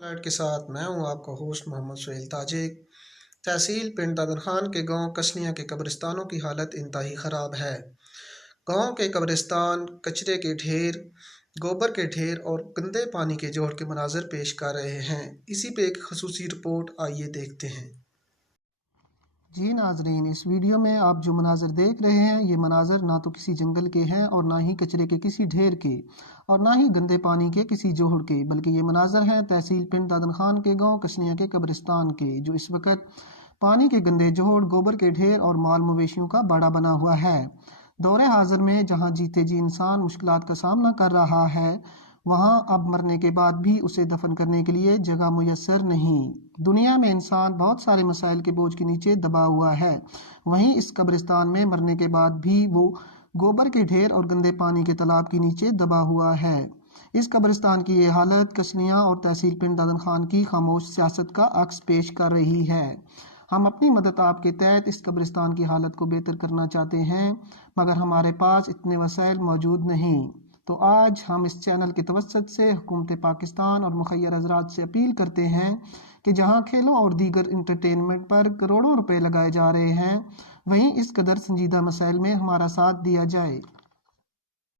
Flat के साथ मैं हूं आपका होस्ट मोहम्मद सुहेल ताजिक। तहसील पिंड दादर खान के गांव कसनिया के कब्रिस्तानों की हालत इंतहाई ख़राब है। गांव के कब्रिस्तान कचरे के ढेर, गोबर के ढेर और गंदे पानी के जोड़ के मनाजर पेश कर रहे हैं। इसी पे एक खसूसी रिपोर्ट आइए देखते हैं। जी नाजरीन, इस वीडियो में आप जो मनाजर देख रहे हैं, ये मनाजर ना तो किसी जंगल के हैं और ना ही कचरे के किसी ढेर के और ना ही गंदे पानी के किसी जोहड़ के, बल्कि ये मनाजर हैं तहसील पिंड दादन खान के गांव कसनिया के कब्रिस्तान के, जो इस वक्त पानी के गंदे जोहड़, गोबर के ढेर और माल मवेशियों का बाड़ा बना हुआ है। दौरे हाजिर में जहां जीते जी इंसान मुश्किलात का सामना कर रहा है, वहां अब मरने के बाद भी उसे दफन करने के लिए जगह मुयस्सर नहीं। दुनिया में इंसान बहुत सारे मसाइल के बोझ के नीचे दबा हुआ है, वहीं इस कब्रिस्तान में मरने के बाद भी वो गोबर के ढेर और गंदे पानी के तालाब के नीचे दबा हुआ है। इस कब्रिस्तान की ये हालत कसनिया और तहसील पिंड दादन खान की खामोश सियासत का अक्स पेश कर रही है। हम अपनी मदद आपके तहत इस कब्रिस्तान की हालत को बेहतर करना चाहते हैं, मगर हमारे पास इतने वसाइल मौजूद नहीं। तो आज हम इस चैनल के तवस्सुत से हुकूमत पाकिस्तान और मुखय्यर हज़रात से अपील करते हैं कि जहां खेलों और दीगर इंटरटेनमेंट पर करोड़ों रुपए लगाए जा रहे हैं, वहीं इस कदर संजीदा मसाइल में हमारा साथ दिया जाए।